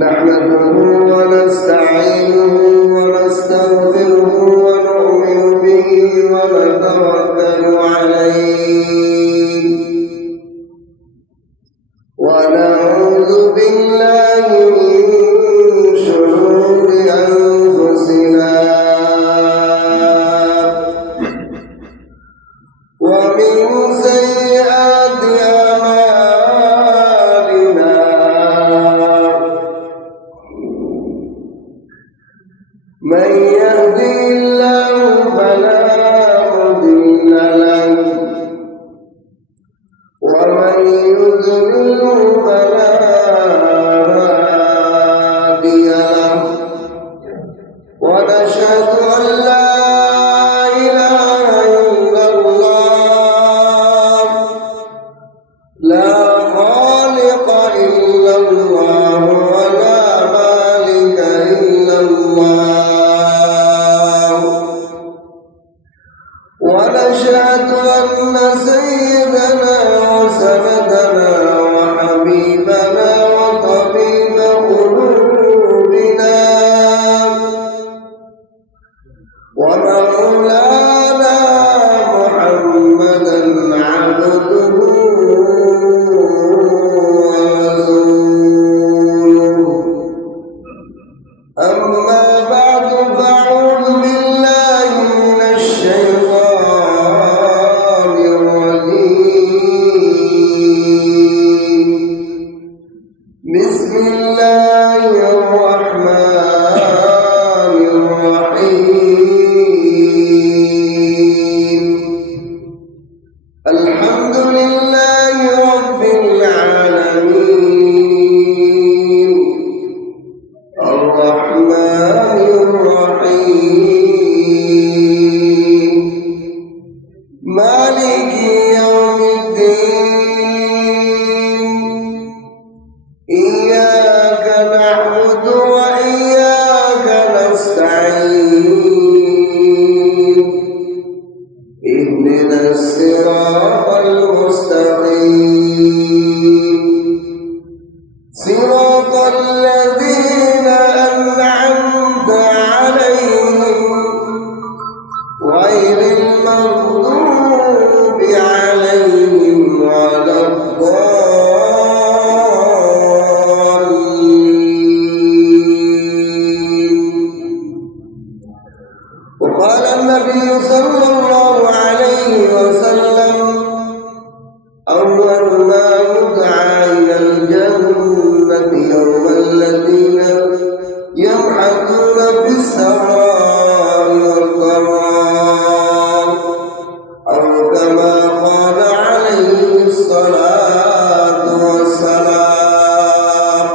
نحمده ونستعينه ونستغفره ونؤمن به ونتوكل عليه ونعوذ بالله من شرور أنفسنا ومن سيئات أعمالنا من يهده الله فلا مضل له ومن يضلل فلا هادي له ونشهد أن لا إله إلا الله لا خالق إلا الله ولا مالك إلا الله ونشهد أن سيدنا وسندنا وحبيبنا وطبيب قلوبنا ومولانا محمدا عبده ورسوله أما بعد فأعوذ بالله من الشيطان الرجيم بسم الله الرحمن الرحيم الحمد لله رب العالمين الرحمن الرحيم مالك يوم الدين إياك نعبد وإياك نستعين اهدنا الصراط المستقيم صراط الذين أنعمت عليهم غير المغضوب عليهم ولا الضالين وقال النبي صلى الله عليه وسلم أول ما يدعى إلى الجنة يوم الذين يبحثون في السراء والضراء أو كما قال عليه الصلاة والسلام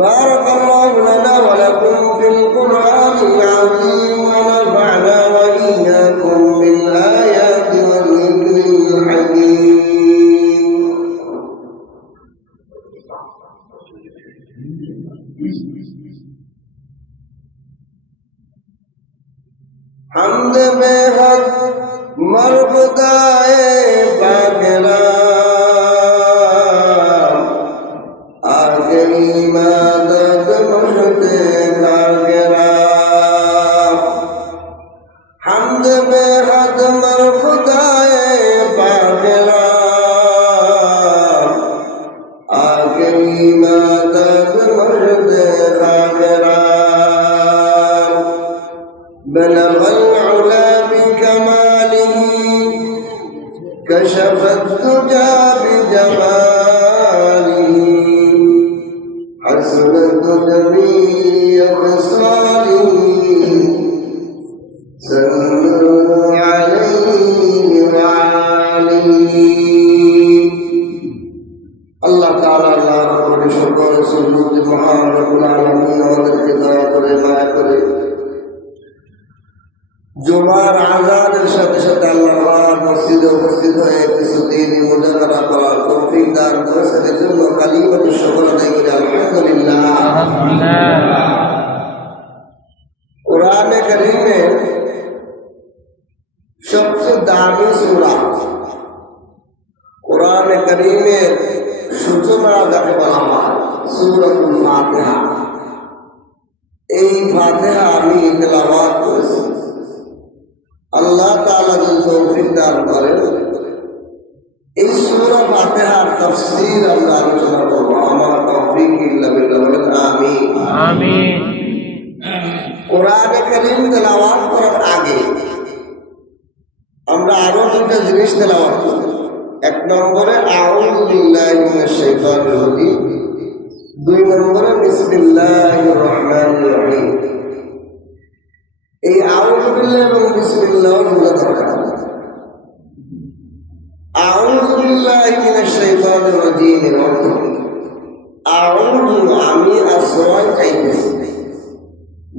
بارك الله لنا ولكم في القرآن العظيم ونفعنا وإياكم بالآيات والذكر الحكيم حمد बेहद मरबुदाए पाकरा आखिरी मदद मुझते कागरा حمد बेहद मरबुदाए पाकरा आखिरी मदद मुझते कागरा بلغ العلا بكماله كشف الدجى بجماله حسنت جميع خصاله صلوا عليه وعليه الله تعالى الله رب شكر سجود محمد رب العالمين আমাদেরকে দয়া করে মায়া করে জুমার আযানের সাথে সাথে আল্লাহর মসজিদে উপস্থিত হয়ে কিছুদিন মুজাহাদা করার তৌফিক দান করেছেন এর জন্য কালিমাতু শুকর আদায় করি আলহামদুলিল্লাহ। কোরআনে কারীমের সবচেয়ে দামি সূরা কোরআনে কারীমের সূচনা যাকে বলা হয় সূরাতুল ফাতিহা। এই ফাতিহা আমি তেলাওয়াত করেছি। আল্লাহ তাআলা যদি তৌফিক দান করেন এই সূরা ফাতিহার তাফসীর আমরা আলোচনা করব। আমার তৌফিক ইল্লা বিল্লাহ, বলেন আমিন। আমিন। কোরআনে কারীম তেলাওয়াত করার আগে আমরা আরো দুটো জিনিস তেলাওয়াত করব। এক নম্বরে আউযু বিল্লাহি মিনাশ শাইতানির রাজীম, দুই নম্বরে বিসমিল্লাহির রহমানির রহিম। এই আউযু বিল্লাহি এবং বিসমিল্লাহ বোঝা দরকার। আউযু বিল্লাহি মিনাশ শাইতানির রাজীম এর অর্থ আউযু, আমি আশ্রয় চাইতেছি,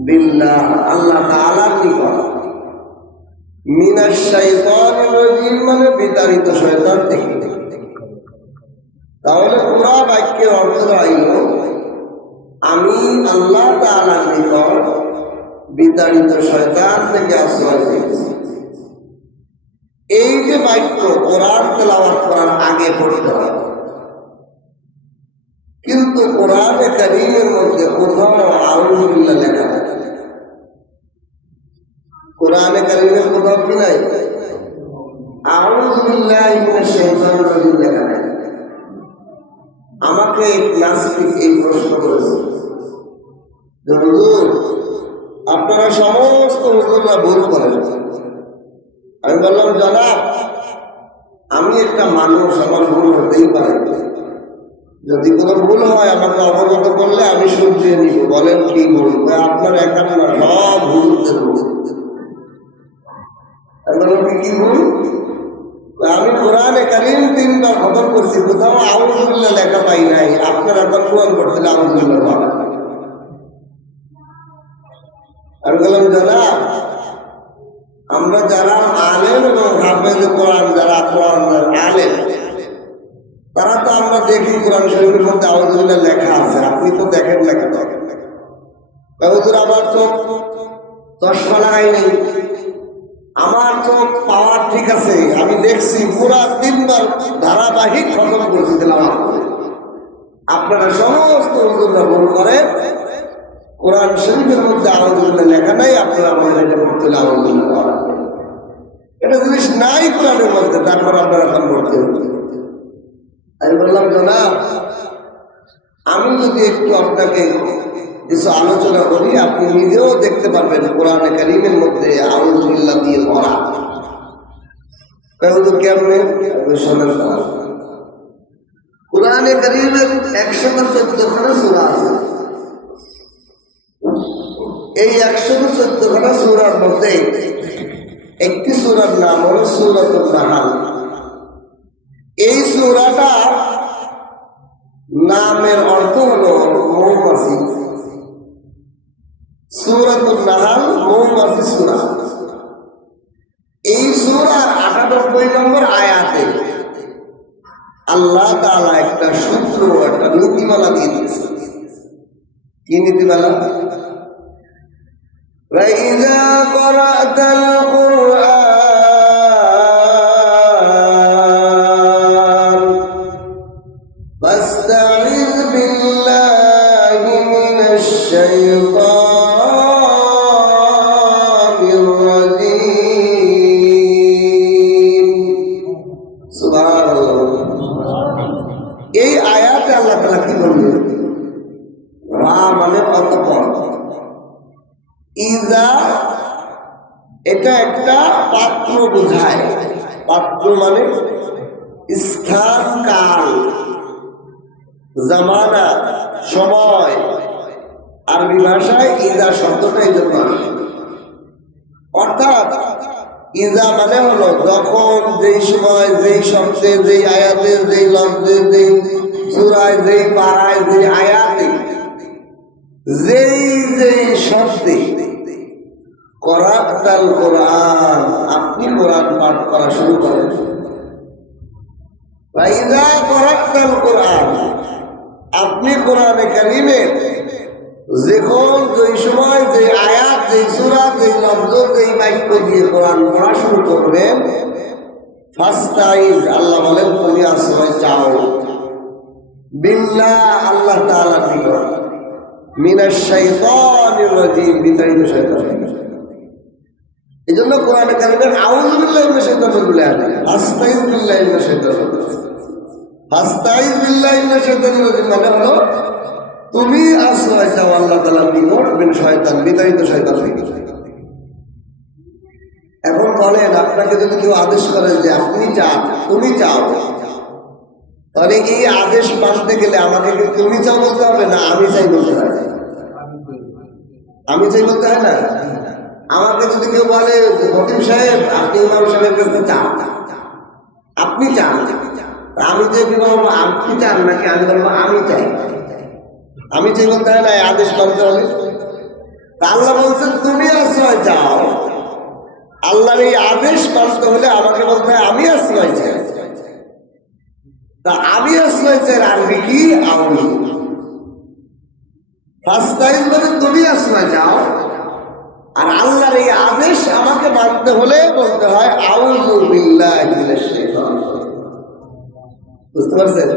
বিল্লাহ আল্লাহ তাআলার নিকট, মিনাশ শাইতানির রাজীম মানে বিতাড়িত শয়তান থেকে। তাহলে পুরা বাক্যের অর্থ হইল আমি আল্লাহ তাআলার নিকট বিতাড়িত শয়তান থেকে আশ্রয় চাইতেছি। এই যে বাক্য কোরআন তেলাওয়াত করার আগে পড়তে হয়, কিন্তু কোরআনে কারীমের মধ্যে কোথাও আউযু বিল্লাহ লেখা থাকে? কোরআনে কারীমের কোথাও কি নাই আউযু বিল্লাহি মিনাশ শাইতানির রাজীম লেখা নাই? আমাকে এক নাস্তিক এই প্রশ্ন করেছে যে হুজুর, আপনারা সমস্ত হুজুররা ভুল করেন। আমি বললাম, জনাব আমি একটা মানুষ, আমার ভুল হতেই পারে, যদি কোনো ভুল হয় আমাকে অবগত করলে আমি শুনছিয়ে নিব। বলেন কি ভুল? আপনার একান্ন সব ভুলদের ভুল। আমি বললাম কি ভুল? আমি কোরআনে কারীম 3 বার খতম করছি, কোথাও আউযু বিল্লাহ লেখা পাই নাই। আপনারা এখন কোরআন পড়ছিলেন আউযু বিল্লাহ। আমি বললাম, জনাব আমরা যারা আলেম এবং হাফেজ কোরআন, যারা কোরআনের আলেম, তারা তো আমরা দেখি কোরআন শরীফের মধ্যে আউযু বিল্লাহ লেখা আছে, আপনি তো দেখেন না কেন? হুজুর আমার চোখ চশমা লাগাই নেই, আমার চোখ পাওয়ার ঠিক আছে, আমি দেখছি পুরা 3 বার ধারাবাহিক খতম করছিলাম। আপনারা সমস্ত হুজুররা ভুল করে, কোরআন শরীফের মধ্যে আউযু বিল্লাহ লেখা নাই, আপনারা আমাদের এটা পড়তে আউযু বিল্লাহ, এটা জিনিস নাই কোরআনের মধ্যে, তারপর আপনারা এখন পড়তে হবে। আমি বললাম, জনাব আমি যদি একটু আপনাকে কিছু আলোচনা করি, আপনি নিজেও দেখতে পারবেন কোরআনে কারীমের মধ্যে আউযু বিল্লাহ দিয়ে ভরা। কেমনে? কোরআনে কারীমের 114খানা সূরা আছে। এই 114খানা সূরার মধ্যে একটি সূরার নাম হলো সূরাতুন নাহাল। এই সূরাটা নামের অর্থ হলো মৌমাছি। সূরাতুন নাহাল মৌমাছি সূরা। এই সূরার 98 নম্বর আয়াতে আল্লাহ তাআলা একটা সূত্র, একটা নীতিমালা দিয়ে দিয়েছেন। কি নীতিমালা? وَإِذَا قَرَأْتَ الْقُرْآنَ فَاسْتَعِذْ بِاللَّهِ مِنَ الشَّيْطَانِ الرَّجِيمِ। সুবহানাল্লাহ। এই আয়াতে আল্লাহ তাআলা কি বললেন? রা মানে অতঃপর, ইজা এটা একটা পাত্র বোঝায়। পাত্র মানে স্থান, কাল, জামানা, সময়। আরবি ভাষায় ইজা শব্দটা এই জন্য আসে। অর্থাৎ ইজা মানে হলো যখন, যেই সময়, যেই শব্দে, যেই আয়াতে, যেই লফজে, যেই সূরায়, যেই পারায়, যেই আয়াতে, যেই যেই শব্দে করাতাল কোরআন, আপনি কোরআন পাঠ করা শুরু করেন। ফাইজা করাতাল কোরআন, আপনি কোরআনে কারীমের যখন, যেই সময়, যেই আয়াত, যেই সূরা, যেই লফজ, যেই বাক্য দিয়ে কোরআন পড়া শুরু করবেন, ফাস্তাইজ, আল্লাহ বলেন তুমি আশ্রয় চাও, বিল্লাহ আল্লাহ তাআলার নিকট, মিনাশ শাইতানির রাজিম, বিতাড়িত শয়তান থেকে। এই জন্য কোরআনে কারিমে আউযু বিল্লাহি মিনাশ শাইতানির বলে আছে, আস্তাইযু বিল্লাহি মিনাশ শাইতানির রাজিম। আস্তাইযু বিল্লাহি মিনাশ শাইতানির রাজিম মানে হলো তুমি আশ্রয় চাও আল্লাহ তাআলার নিকট মিন শয়তান, বিতাড়িত শয়তান থেকে। এখন বলেন, আপনাকে যদি কেউ আদেশ করে যে আপনি চান, তুমি চাও, তাহলে এই আদেশ মানতে গেলে আমাকে কি তুমি চাও বলতে হবে না আমি চাই বলতে হবে? আমি চাই বলতে হয় না? আমাকে যদি কেউ বলে খতিব সাহেব আপনি ইমাম সাহেবের কাছে চান, আপনি চান, আমি যে বলবো আপনি চান নাকি আমি বলবো আমি চাই? আমি চাই বলতে হয় না, আদেশ মানতে হবে। আল্লাহ বলছেন তুমি আশ্রয় চাও, আল্লাহর এই আদেশ মানতে হলে আমাকে বলতে হয় আমি আশ্রয় চাই। তা আমি আশ্রয় চাই আরবি কি? আউযু। ফাস্তাইজ মানে তুমি আশ্রয় চাও, আর আল্লাহর এই আদেশ আমাকে মানতে হলে বলতে হয় আউযু বিল্লাহি মিনাশ শাইতানির রাজিম। বুঝতে পারছেন?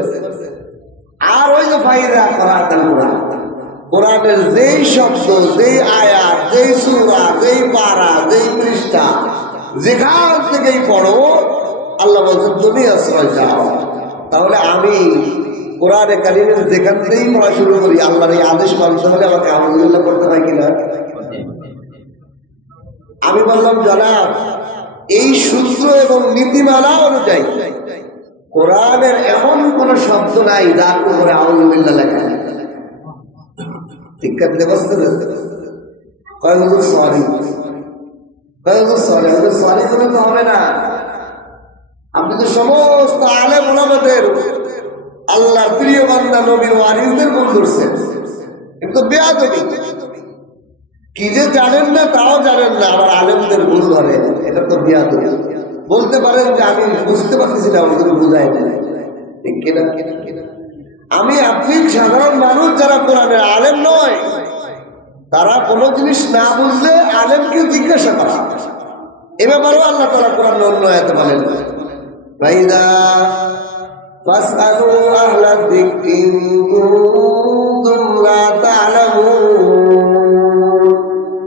আর ওই যে ফাইদা করাতাল কোরআন, কোরআনের যেই শব্দ, যেই আয়াত, যেই সূরা, যেই পারা, যেই পৃষ্ঠা, যেখান থেকেই পড়ো আল্লাহ বলছেন তুমি আশ্রয় চাও। তাহলে আমি কোরআনে কারিমের যেখান থেকেই পড়া শুরু করি আল্লাহর এই আদেশ মানতে হলে আমাকে আউযু বিল্লাহ পড়তে হয় কিনা? আমি বললাম জনাব, এই সূত্র এবং নীতিমালা অনুযায়ী কোরআনের এমন কোন শব্দ নাই যার উপরে আউযু বিল্লাহ লেখা নেই। ঠিক আছে? কয় হুজুর সরি, কয় হুজুর সরি, হুজুর সরি করে তো হবে না। আপনি তো সমস্ত আলেম ওলামাদের আল্লাহর প্রিয় বান্দা নবীর ওয়ারিসদের ভুল করছেন, কিন্তু বেয়াদবি। কি যে জানেন না তাও জানেন না, আবার আলেমদের ভুল ধরে, এটা তো বেয়াদবি। বলতে পারেন যে আমি বুঝতে পারতেছি না, ওদের বুঝাই দেয়, ঠিক কিনা? আমি আপনি সাধারণ মানুষ যারা কোরআনের আলেম নয়, তারা কোনো জিনিস না বুঝলে আলেমকে জিজ্ঞাসা করা। এ ব্যাপারেও আল্লাহ তাআলা কোরআন অন্য আয়াতে বলেন ফাইদা ফাসআলু আহলা যিকরি ইন কুনতুম লা তা'লামুন।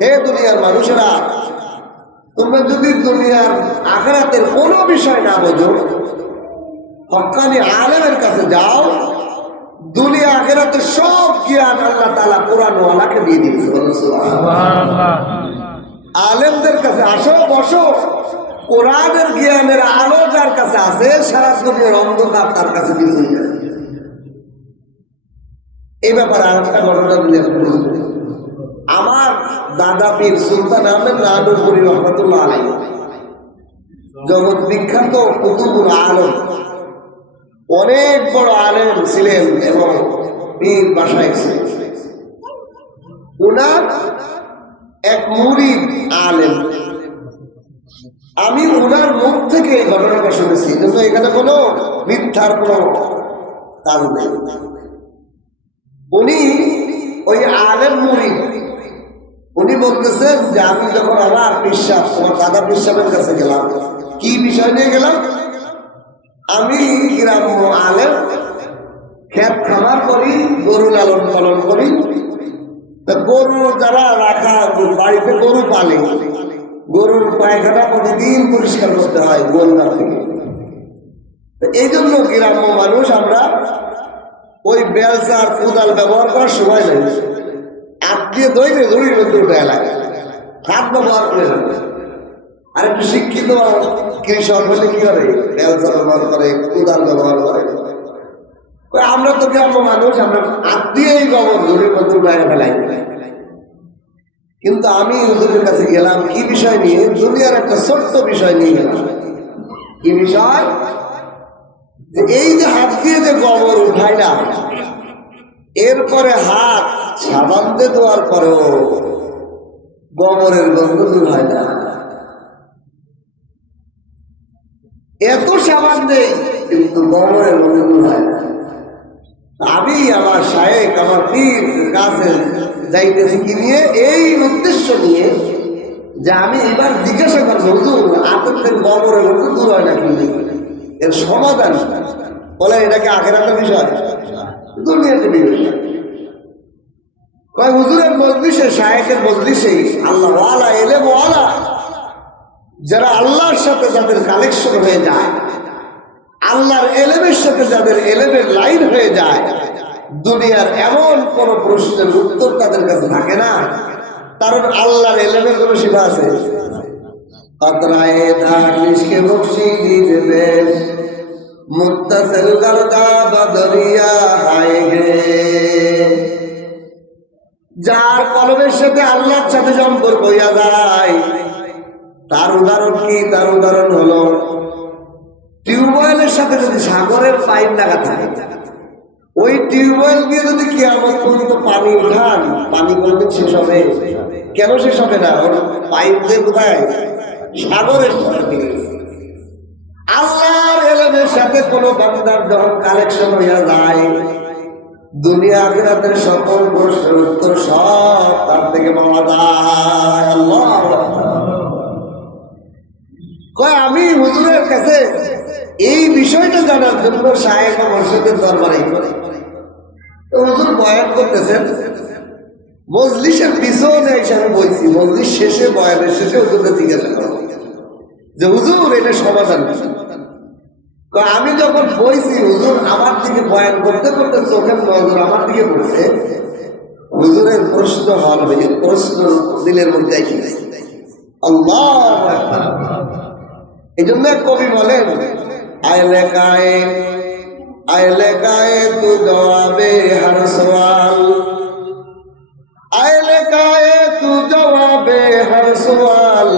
হে দুনিয়ার মানুষেরা, তোমরা যদি দুনিয়ার আখিরাতের কোনো বিষয় না বোঝো, হক্কানি আলেমের কাছে যাও। দুনিয়া আখিরাতের সব জ্ঞান আল্লাহ তাআলা কোরআন ওয়ালাকে দিয়ে দিয়েছে। সুবহানাল্লাহ। আলেমদের কাছে আসো, বসো, কোরআনের জ্ঞানের আলো যার কাছে আছে, সারা দুনিয়ার অন্ধকার তার কাছে কিছুই না। এই ব্যাপারে আরেকটা ঘটনা বলি। আমার দাদা পীর সুলতান আহমেদ নানুপুরি রহমাতুল্লাহ আলাইহি, জগৎ বিখ্যাত কুতুবুল আলম, অনেক বড় আলেম ছিলেন এবং পীর বাসায় ছিলেন। উনার এক মুরিদ আলেম, আমি উনার মুখ থেকে এই ঘটনাটা শুনেছি, কিন্তু এখানে কোনো মিথ্যার কোনো কাজ নেই। উনি ওই আলেম মুরিদ, উনি বলতেছেন যে আমি যখন আমার পিসাব, তোমার দাদা পিসাবের কাছে গেলাম, কি বিষয় নিয়ে গেলাম, আমি গ্রাম্য আলেম, ক্ষেত খামার করি, গরু লালন পালন করি। গরু যারা রাখা, বাড়িতে গরু পালে, গরুর পায়খানা প্রতিদিন পরিষ্কার করতে হয় গোলদার থেকে। এই জন্য গ্রাম্য মানুষ আমরা ওই বেলচার কোদাল ব্যবহার করার সময় নেই, হাত দিয়ে দইলে দড়ির মধ্যে উঠে লাগে, হাত ব্যবহার করে যাবে। আর একটু শিক্ষিত কৃষক হলে কি করে, বেলচার ব্যবহার করে, কোদাল ব্যবহার করে। আমরা তো গ্রাম্য মানুষ, আমরা হাত দিয়েই গোবর দড়ির মধ্যে উঠে ফেলাই। কিন্তু আমি হুজুরের কাছে গেলাম কি বিষয় নিয়ে, দুনিয়ার একটা ছোট্ট বিষয় নিয়ে গেলাম। কি বিষয়? এই যে হাত দিয়ে যে গোবর উঠাই না, এরপরে হাত সাবান দিয়ে দেওয়ার পরেও গোবরের গন্ধ দূর হয় না। এত সাবান দেয় কিন্তু গোবরের গন্ধ দূর হয় না। আমি আমার শায়েখ, আমার পীর কাছে যাইতেছি কি নিয়ে, এই উদ্দেশ্য নিয়ে যে আমি এবার জিজ্ঞাসা করবো, হুজুর হাতের থেকে গোবরের গন্ধ দূর হয় না কিন্তু এর সমাধান বলে, এটাকে আখেরাতের বিষয়, দুনিয়াতে বিষয়। হুজুরের মজলিসে, শায়েখের মজলিসে আল্লাহওয়ালা, এলেমওয়ালা যারা আল্লাহর সাথে যাদের কালেকশন হয়ে যায়, আল্লাহর এলেমের সাথে যাদের এলেমের লাইন হয়ে যায়, দুনিয়ার এমন কোন প্রশ্নের উত্তর তাদের কাছে থাকে না, কারণ আল্লাহর এলেমের কোন সীমা আছে? যার কলমের সাথে আল্লাহর সাথে সম্পর্ক হইয়া যায়, তার উদাহরণ কি? তার উদাহরণ হলো টিউবওয়েলের সাথে যদি সাগরের পাইপ লাগা থাকে, ওই টিউবওয়েল দিয়ে যদি কিয়ামত পর্যন্ত পানি উঠান, পানি কোনদিন শেষ হবে? কেন শেষ হবে না? ওর পাইপ দিয়ে কোথায়? সাগরের সাথে। আল্লাহর এলেমের সাথে কোনো বান্দার যখন কালেকশন হইয়া যায়, দুনিয়া আখিরাতের সকল প্রশ্নের উত্তর সব তার থেকে পাওয়া যায়। আল্লাহ কয়, আমি হুজুরের কাছে এই বিষয়টা জানার জন্য শায়েখ ও মুর্শিদের দরবারে হুজুর বয়ান করতেছেন। মজলিসের পিছনে এসে আমি বলছি, মজলিস শেষে, বয়ানের শেষে হুজুরকে জিজ্ঞাসা করবো যে হুজুর এটা সমাধান। আমি যখন বইছি, হুজুর আমার দিকে বয়ান করতে করতে চোখের নজর আমার দিকে পড়ছে, হুজুরের প্রশ্ন হবে, প্রশ্ন দিলের মধ্যে কি? আল্লাহ। এই জন্য কবি বলেন, আইলে কায়ে তু জবাবে হর সওয়াল, আইলে কায়ে তু জবাবে হর সওয়াল,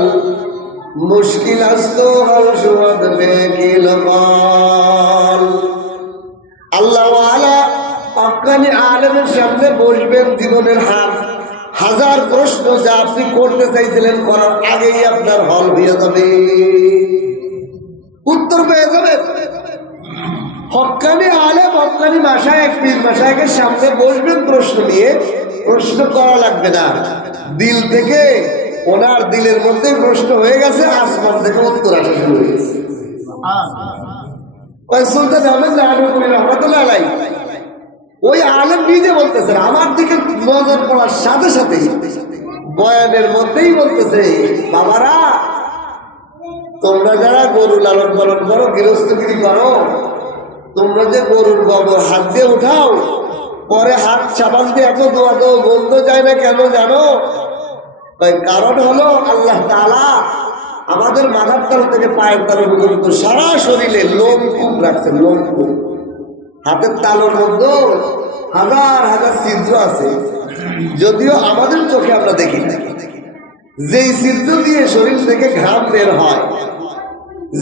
মুশকিল আस्तो হর সুবদ বেকিল বল। আল্লাহ ওয়ালা আফগানি আলেমের সামনে বসবেন, জীবনের হাজার প্রশ্ন যা আপনি করতে চাইছিলেন করার আগেই আপনার হল হয়ে যাবে, উত্তর পেয়ে যাবেন। হক্কানি আলেম, হক্কানি মাশায়েখ, পীর মাশায়েখের সামনে বসবেন প্রশ্ন নিয়ে, প্রশ্ন করা লাগবে না, দিল থেকে ওনার দিলের মধ্যে প্রশ্ন হয়ে গেছে, আসমান থেকে উত্তর আসা শুরু হয়ে গেছে। সুলতান আহমেদ নানুপুরি রহমাতুল্লাহ আলাইহি ওই আলেম নিজে বলতেছেন, আমার দিকে নজর পড়ার সাথে সাথে বয়ানের মধ্যেই বলতেছে, বাবারা তোমরা যারা গরু লালন পালন করো, গৃহস্থগিরি করো, তোমরা যে গরুর গোবর হাত দিয়ে উঠাও, পরে হাত সাবান দিয়ে এত দোয়া দো গন্ধ যায় না কেন জানো? কারণ হলো আল্লাহ তাআলা আমাদের মাথার তাল থেকে পায়ের তাল পর্যন্ত সারা শরীরে লোমকূপ রাখছেন। লোমকূপ, হাতের তালুর মধ্যে হাজার হাজার ছিদ্র আছে, যদিও আমাদের চোখে আমরা দেখি না। যেই ছিদ্র দিয়ে শরীর থেকে ঘাম বের হয়,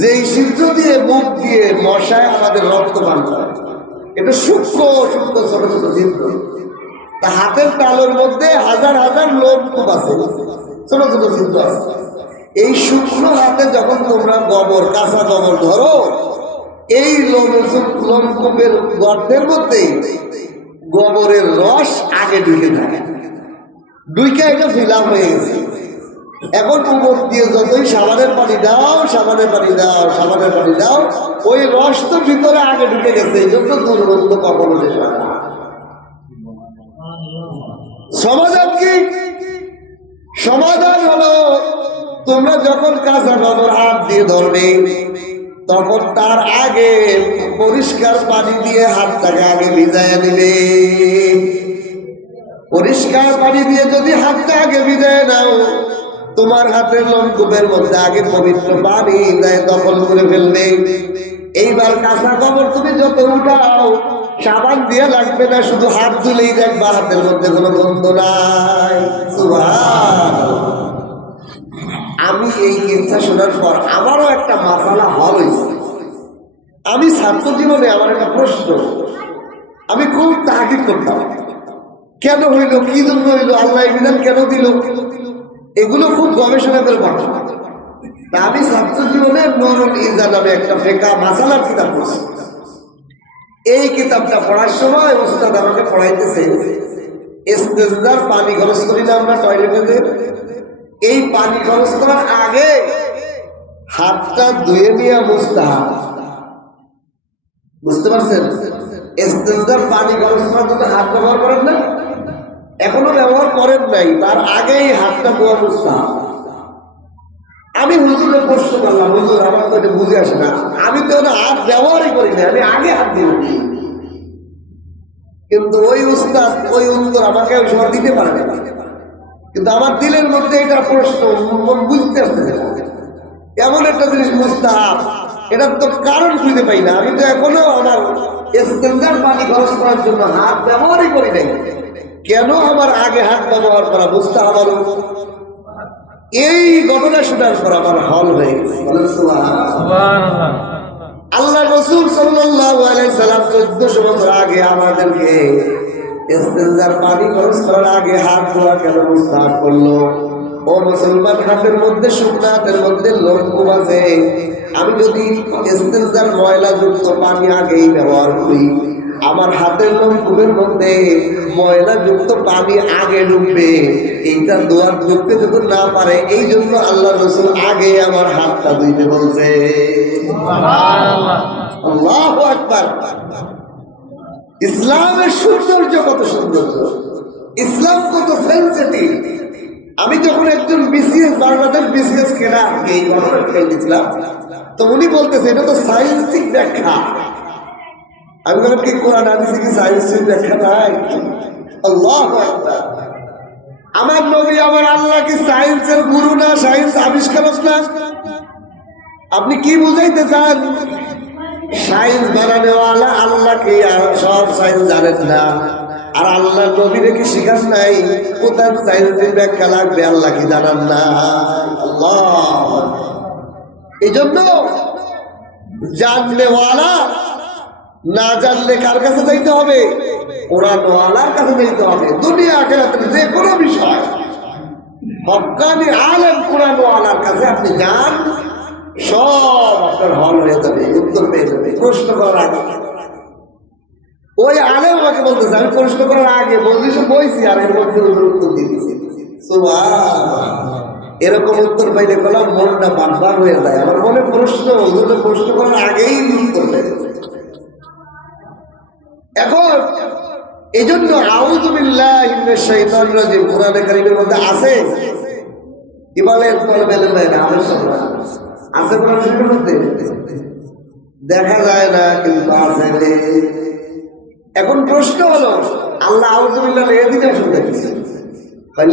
যেই ছিদ্র দিয়ে মুখ দিয়ে মশায় আমাদের রক্ত পান করে, এটা সূক্ষ্ম সূক্ষ্ম ছোট ছোট ছিদ্র। তা হাতের তালুর মধ্যে হাজার হাজার লোমকূপ আছে, ছোট ছোট ছিদ্র আছে। এই সূক্ষ্ম হাতে যখন তোমরা গোবর, কাঁচা গোবর ধরো, এই লোমকূপের গর্তের মধ্যে গোবরের রস আগে ঢুকে থাকে, ঢুকে এটা ফিল আপ হয়ে গেছে। এখন উপর দিয়ে যতই সাবানের পানি দাও, সাবানের পানি দাও, সাবানের পানি দাও, ওই রস তো ভিতরে আগে ঢুকে গেছে, এই জন্য দুর্গন্ধ কখনো শেষ হয় না। সমাধান কি? সমাধান হলো তোমরা যখন কাঁচা গোবর হাত দিয়ে ধরবে, তখন তার আগে পরিষ্কার পানি দিয়ে হাতটাকে আগে ভিজাইয়া দিবে। পরিষ্কার পানি দিয়ে যদি হাতটা আগে ভিজায় নাও, তোমার হাতের লোমকূপের মধ্যে আগে পবিত্র পানি দেয় দখল করে ফেলবে। এইবার কাঁচা গোবর তুমি যত উঠাও, সাবান দিয়ে লাগবে না, শুধু হাত ধুলেই দেখবা হাতের মধ্যে কোনো গন্ধ নাই। সুবহানাল্লাহ। আমি এই ইচ্ছা শোনার পর আমারও একটা মাসালা হল হয়েছে। আমি ছাত্র জীবনে আমার একটা প্রশ্ন, আমি খুব তাহাকিক করতাম, কেন হইল, কি জন্য হইল, আল্লাহ বিধান কেন দিল, এগুলো খুব গবেষণা করে পড়তাম। তা আমি ছাত্র জীবনে নুরুল ইজা নামে একটা ফিকহ মাসালার কিতাব পড়ছি। এই কিতাবটা পড়ার সময় উস্তাদ আমাকে পড়াইতেছে, ইস্তেজদার পানি খরচ করি না আমরা টয়লেটে, এই পানি খরচ করার আগে হাতটা ধুয়ে নিয়ে মুস্তাহাব। বুঝতে পারছেন? ইস্তেজদার পানি খরচ করার জন্য হাত ব্যবহার করেন না, এখনো ব্যবহার করেন নাই, তার আগেই হাতটা ধোয়া মুস্তাহাব। আমি হুজুরে প্রশ্ন করলাম, হুজুর আমার তো এটা বুঝে আসে না, আমি তো হাত ব্যবহারই করি না, আমি আগে হাত দিব। কিন্তু ওই উস্তাদ ওই উত্তর আমাকে ওই সময় দিতে পারে না, কিন্তু আমার দিলের মধ্যে এটা প্রশ্ন বুঝতে আসতেছে না। এমন একটা জিনিস মুস্তাহাব, এটার তো কারণ খুঁজে পাই না। আমি তো এখনো আমার ইস্তেনজার পানি খরচ করার জন্য হাত ব্যবহারই করি নাই, কেন আমার আগে হাত ব্যবহার করা মুস্তাহাব হলো? এই ঘটনা শোনার পর আমার হল হয়ে গেছে। আল্লাহ রাসূল সাল্লাল্লাহু আলাইহি সাল্লাম 1400 বছর আগে আমাদেরকে ইস্তেনজার পানি খরচ করার আগে হাত ধোয়া কেন মুস্তাহাব করলো? ও মুসলমান, হাতের মধ্যে শুকনা, হাতের মধ্যে লোমকূপ আছে। আমি যদি ইস্তেনজার ময়লা যুক্ত পানি আগেই ব্যবহার করি, আমার হাতের লোমকূপের মধ্যে ময়লা যুক্ত পানি আগে ঢুকবে, এইটা দোয়ার ঢুকতে যখন না পারে, এই জন্য আল্লাহ রাসূল আগে আমার হাতটা ধুইতে বলছে। আল্লাহু আকবার। ইসলামের সৌন্দর্য কত সৌন্দর্য, ইসলাম কত সেনসিটিভ। আমি যখন একজন বিসিএস, বাংলাদেশ বিসিএস কেনা এই ঘটনা খেয়েছিলাম, তো উনি বলতেছে এটা তো সায়েন্সিক ব্যাখ্যা। আমি বললাম কি কোরআন হাদিসে কি সায়েন্সিক ব্যাখ্যা নাই? আল্লাহু আকবার। আমার নবী আমার আল্লাহ কি সায়েন্সের গুরু না, সায়েন্স আবিষ্কারক না? আপনি কি বুঝাইতে চান? সায়েন্স বানানোওয়ালা আল্লাহকে সব সায়েন্স জানেন না, আর আল্লাহ নবীরে কি শিখান নাই কোথায় সায়েন্সের ব্যাখ্যা লাগবে? আল্লাহ কি জানান না? আল্লাহ। এই জন্য জানলেওয়ালা না জানলে কার কাছে যাইতে হবে? কোরআনওয়ালার কাছে যাইতে হবে। দুনিয়া আখিরাতের যে কোনো বিষয় হক্কানি আলেম কোরআনওয়ালার কাছে আপনি যান, সব আপনার হল হয়ে যাবে, উত্তর পেয়ে যাবে প্রশ্ন করার আগে। ওই আলেম আমাকে বলতেছে, আমি প্রশ্ন করার আগে বলছি বইছি, আর এর মধ্যে উত্তর দিয়ে দিচ্ছি। এরকম উত্তর পাইলে বললাম মনটা বারবার হয়ে যায়। আমার মনে প্রশ্ন, প্রশ্ন করার আগেই উত্তর পেয়ে যাবে। এখন এই জন্য আউযু বিল্লাহি মিনাশ শাইতানির রাজিম কোরআনে কারীমের মধ্যে আছে। কি বলেন? আছে কোরআন শরীফের মধ্যে, দেখা যায় না কিন্তু আছে। এখন প্রশ্ন হলো, আল্লাহ আউযু বিল্লাহ লিখে দিতে শুনতে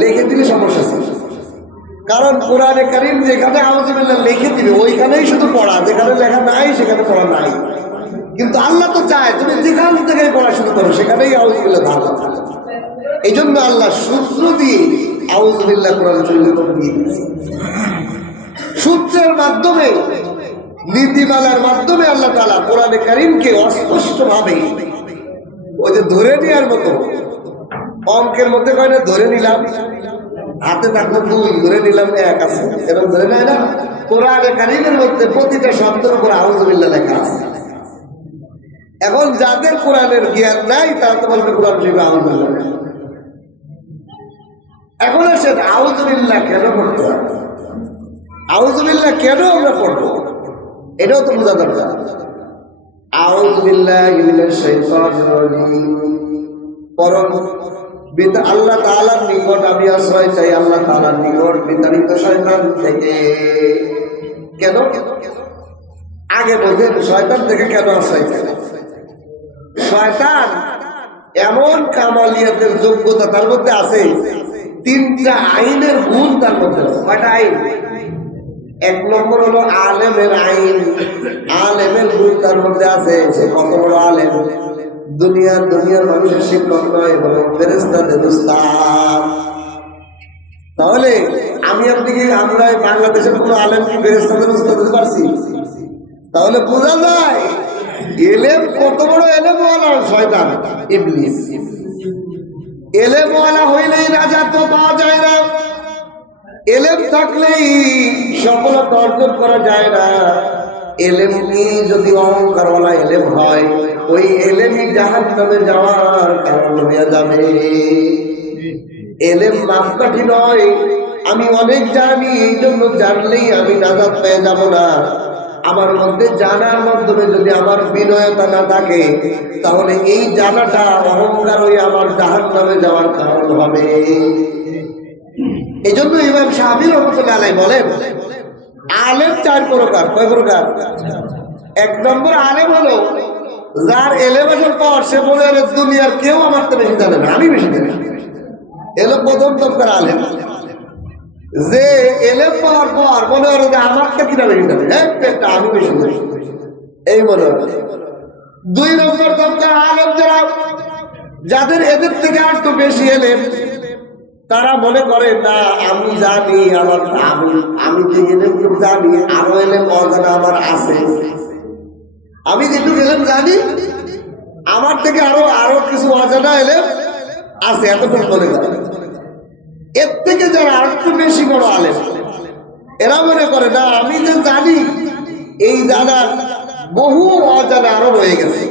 লিখে দিলে সমস্যা আছে, কারণ কোরআনে কারীম যেখানে আউযু বিল্লাহ লিখে দিবে ওইখানেই শুধু পড়া, যেখানে লেখা নাই সেখানে পড়া নাই। কিন্তু আল্লাহ তো চায় তুমি যেখান থেকে পড়া শুরু করো সেখানেই আউযু বিল্লাহ ধারণা থাকে। এই জন্য আল্লাহ সূত্র দিয়ে আউযু বিল্লাহ কোরআন শরীফে দিয়ে দিয়েছে। সূত্রের মাধ্যমে, নীতিমালার মাধ্যমে আল্লাহ তাআলা কোরআনে কারীমকে অস্পষ্ট ভাবে ওই যে ধরে নেওয়ার মতো, অঙ্কের মধ্যে কয় না ধরে নিলাম, হাতে থাকলো 2, ধরে নিলাম 1 আছে, এরকম ধরে নেয় না? কোরআনে কারীমের মধ্যে প্রতিটা শব্দের উপর আউযু বিল্লাহ লেখা আছে। এখন যাদের কোরআনের জ্ঞান নাই তারা তো বলবে কোরআন শরীফে আউযু বিল্লাহ। এখন আসেন আউযু বিল্লাহ কেন পড়তে হবে? আউযু বিল্লাহ কেন আমরা পড়বো এটাও তো বোঝা দরকার। আউযু বিল্লাহি মিনাশ শাইতানির রাজিম, পরম আল্লাহ তাআলার নিকট আমি আশ্রয় চাই, আল্লাহ তাআলার নিকট বিতাড়িত শয়তান থেকে। কেন? আগে বোঝেন শয়তান থেকে কেন আশ্রয় চাই? শয়তান এমন কামালিয়াতের যোগ্যতা তার মধ্যে আছে, 3টা আইনের গুণ তার মধ্যে আছে। কয়টা আইন? 1 নম্বর হলো আলেমের আইন, আলেমের গুণ তার মধ্যে আছে। সে কত বড় আলেম! দুনিয়ার মানুষের শিক্ষক নয়, বরং ফেরেশতাদের উস্তাদ। তাহলে আমি আপনি কি আমরা বাংলাদেশের কোনো আলেম কি ফেরেশতাদের উস্তাদ হতে পারছি? তাহলে বোঝা যায় এলেম কত বড় এলেমওয়ালা শয়তান ইবলিস। এলেমওয়ালা হইলেই নাজাত পাওয়া যায় না, এলেম থাকলেই সফলতা অর্জন করা যায় না। এলেম নিয়ে যদি অহংকারওয়ালা এলেম হয়, ওই এলেমই জাহান্নামে যাওয়ার কারণ হয়ে যাবে। এলেম মাপকাঠি নয়, আমি অনেক জানি এই জন্য জানলেই আমি নাজাত পেয়ে যাব না। আমার মধ্যে জানার মাধ্যমে যদি আমার বিনয়তা না থাকে, তাহলে এই জানাটা অহংকার হয়ে আমার জাহান্নামে যাওয়ার কারণ হবে। এই জন্য ইমাম শাফি রহমতুল্লাহ আলাইহি বলেন, আলেম চার প্রকার। কয় প্রকার? এক নম্বর আলেম হলো যার এলেভেনের পর সে বলে, দুনিয়ার কেউ আমার তো বেশি জানে না, আমি বেশি জানি। এলো প্রথম দরকার আলেম, যে এলেম পাওয়ার পর মনে হলো যে আমারটা কিনা বেশি জানে, একটা আমি বেশি জানি, এই মনে হলো। দুই নম্বর দরকার আলেম যাদের এদের থেকে আর একটু বেশি এলেম, তারা মনে করে না আমি জানি, আমার আমি যে এলেম জানি আরো এলেম অজানা আমার আছে, আমি যেটুকু এলেম জানি আমার থেকে আরো কিছু অজানা এলেম আছে, এতটুকু মনে করে। এর থেকে যারা আর একটু বেশি বড় আলেম, এরা মনে করে না আমি যে জানি এই জানার বহু অজানা আরো রয়ে গেছে,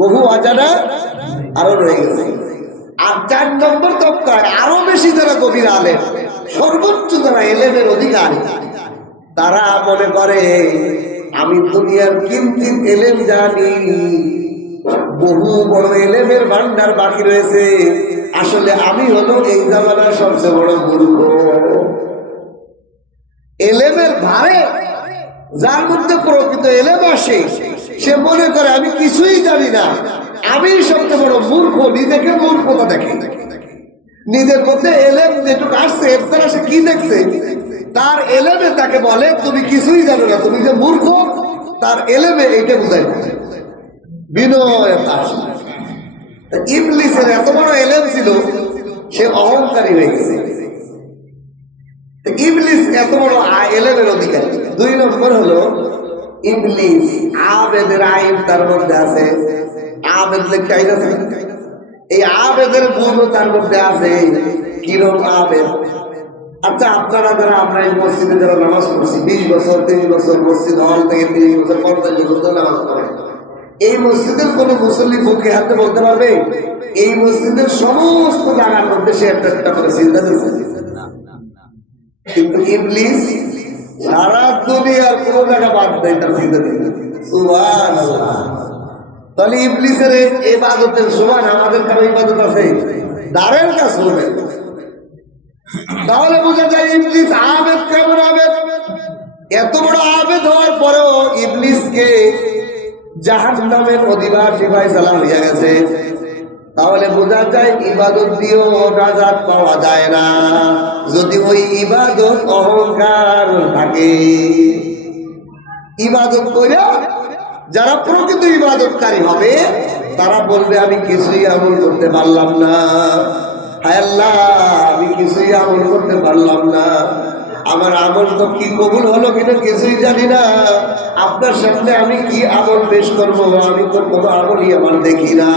বহু অজানা আরো রয়ে গেছে। আর চার নম্বর তবকায় আরো বেশি যারা গভীর আলেম, সর্বোচ্চ যারা এলেমের অধিকারী, তারা মনে করে আমি দুনিয়ার কিঞ্চিত এলেম জানি, বহু বড় এলেমের ভান্ডার বাকি রয়েছে। আসলে আমি হলো এই জামানার সবচেয়ে বড় মূর্খ। এলেমের ভারে যার মধ্যে প্রকৃত এলেম আসে, সে মনে করে আমি কিছুই জানি না, আমি সবচেয়ে বড় মূর্খ, নিজেকে মূর্খতা দেখে। নিজের মধ্যে এলেম যেটুকু আসছে, এর দ্বারা সে কি দেখছে, তার এলেমে তাকে বলে তুমি কিছুই জানো না, তুমি যে মূর্খ, তার এলেমে এইটা বুঝাই বিনয়। ইবলিসের এত বড় এলেম ছিল, সে অহংকারী হয়ে গেছে। ইবলিস এত বড় এলেমের অধিকারী। দুই নম্বর হলো ইবলিস আবেদের আইন তার মধ্যে আছে। আবেদ লিখতে আছে, এই আবেদের গুণও তার মধ্যে আছে। কিরম আবেদ? আচ্ছা, আপনারা যারা আমরা এই মসজিদে যারা নামাজ পড়ছি 20 বছর 30 বছর, মসজিদ হল থেকে 30 বছর 45 বছর নামাজ পড়ে, এই মসজিদের কোন মুসল্লি বুকে হাতে বলতে পারবে এই মসজিদের সমস্ত জায়গার মধ্যে সে একটা একটা করে চিন্তা দিচ্ছে? কিন্তু ইবলিস সারা দুনিয়ার কোন জায়গা বাদ দেয় তার চিন্তা দিচ্ছে। সুবহানাল্লাহ। তাহলে ইবলিসের ইবাদতের সমান আমাদের কারো ইবাদত আছে? দাঁড়ের কাছে হবে। তাহলে বোঝা যায় ইবলিস আবেদ কেমন আবেদ। এত বড় আবেদ হওয়ার পরেও ইবলিসকে জাহান্নামের অধিবাসী ফয়সালা হয়ে গেছে। তাহলে বোঝা যায় ইবাদত দিয়েও নাজাত পাওয়া যায় না, যদি ওই ইবাদত অহংকার থাকে। ইবাদত করে যারা প্রকৃত ইবাদতকারী হবে, তারা বলবে আমি কিছুই আমল করতে পারলাম না, হায় আল্লাহ আমি কিছুই আমল করতে পারলাম না, আমার আমল তো কি কবুল হলো কিনা কিছুই জানি না, আপনার সামনে আমি কি আমল পেশ করবো, আমি তো কোনো আমলই আমার দেখি না।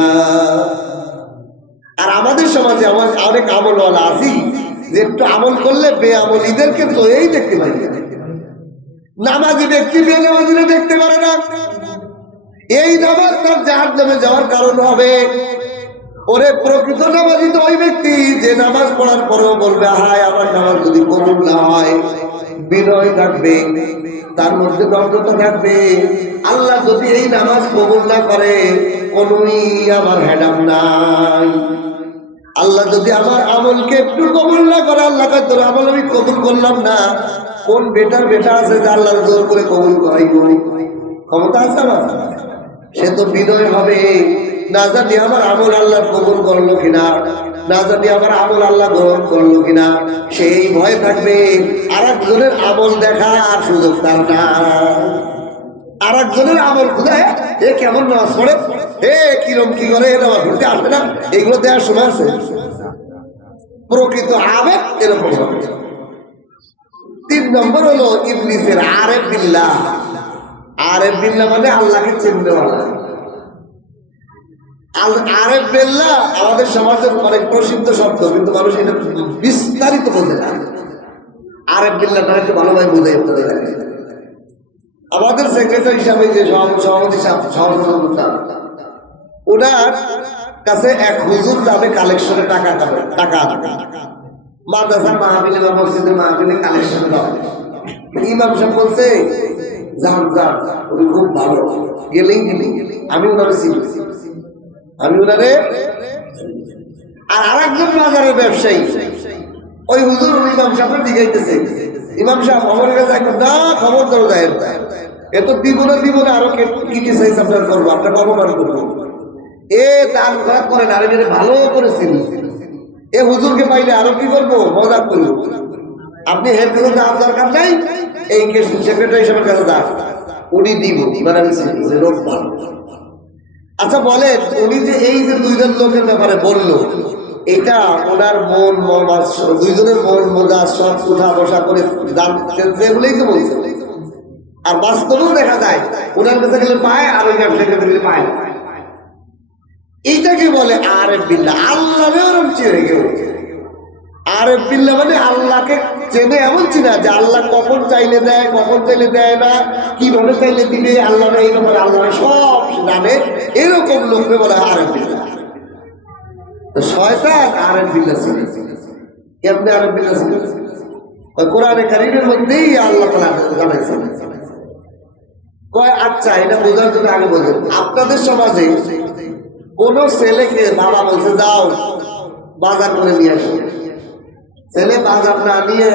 আর আমাদের সমাজে আমার অনেক আমলওয়ালা আছি, যে একটু আমল করলে বেআমলীদেরকে তো এই দেখতে পাই, নামাজি ব্যক্তি বেনামাজিরা দেখতে পারে না। এই নামাজ তার জাহান্নামে যাওয়ার কারণ হবে। ওরে প্রকৃত নামাজি তো ওই ব্যক্তি যে নামাজ পড়ার পরেও বলবে হায় আমার নামাজ যদি কবুল না হয়, বিনয় থাকবে, তার মধ্যে দণ্ডতা থাকবে, আল্লাহ যদি এই নামাজ কবুল না করে কোনই আমার হেডাম নাই, আল্লাহ যদি আমার আমলকে একটু কবুল না করে, আল্লাহ তোর আমল আমি কবুল করলাম না, কোন বেটার বেটা আছে যে আল্লাহ জোর করে কবুল করাই ক্ষমতা আছে আমার? সে তো বিনয় হবে, না জানি আমার আমল আল্লাহ কবুল করলো কিনা, না জানি আমার আমল আল্লাহ গ্রহণ করলো কিনা, সেই ভয় থাকবে। আর একজনের আমল দেখা আর সুযোগ তার না। আর একজনের আমল খুঁজে এ কেমন নামাজ পড়ে, হে কিরম কি করে, নামাজ পড়তে আসবে না, এগুলো দেওয়ার সময় আছে? প্রকৃত আবেগ এরকম হবে। 3 নম্বর হলো ইবলিসের আরেফ বিল্লাহ। আরেফ বিল্লাহ মানে আল্লাহকে চিনতে পারা। আরেফ বিল্লাহ আমাদের সমাজের অনেক প্রসিদ্ধ শব্দ, কিন্তু মানুষ এটা বিস্তারিত বলতে না। আরেফ বিল্লাহটা একটু ভালোভাবে বুঝে লাগে। আমাদের সেক্রেটারি হিসাবে যে সভাপতি ওনার কাছে এক হুজুর যাবে কালেকশনে টাকা মাদ্রাসা মাহফিলে বা মসজিদের মাহফিলে কালেকশন দেওয়া। ইমাম সাহেব বলছে যান যান, উনি খুব ভালো। গেলেই আমি ওনারে চিনি, আমি ওনারে। আর আরেকজন বাজারের ব্যবসায়ী, ওই হুজুর ইমাম সাহেবের দিগাইতেছে, ইমাম সাহেব খবর গেছে না, খবর দাও দেয় এত জীবনে আরো ক্রিটিসাইজ আপনার করবো, আপনার অপমান করবো। এ দান খারাপ করেন, আর এটা ভালো করেছিল। এ হুজুরকে পাইলে আরো কি করবো, মজা করবো। আপনি হেড কাছে যাওয়ার দরকার নাই, এই সেক্রেটারি হিসেবে কাছে যান, উনি দিব মানে রোগ পান। আচ্ছা বলেন, উনি যে এই যে দুইজন লোকের ব্যাপারে বললো, এটা ওনার মন দুইজনের মন মজা সব উঠা বসা করে এগুলোই তো বলছে। আর বাস্তবেও দেখা যায় ওনার কাছে গেলে পায়, আর ওই ব্যবসায়ীর কাছে গেলে পায়। এইটাকে বলে আরেফ বিল্লাহ। আল্লাহ ওরম চেনে কেউ। আরেফ বিল্লাহ মানে আল্লাহকে চেনে এমন চিনা যে আল্লাহ কখন চাইলে দেয়, কখন চাইলে দেয় না, কিভাবে চাইলে দিবে, আল্লাহ এই ব্যাপারে আল্লাহ সব জানে। এরকম লোককে বলে আরেফ বিল্লাহ। শয়তান আরেফ বিল্লাহ ছিল। কেমনে আরেফ বিল্লাহ ছিল? কোরআনে কারীমের মধ্যেই আল্লাহ তাআলা জানাইছেন। কয় আচ্ছা, এটা বোঝার জন্য আগে বলছেন, আপনাদের সমাজে কোন ছেলেকে বাবা বলছে যাও বাজার করে নিয়ে আসো, ছেলে বাজার না নিয়ে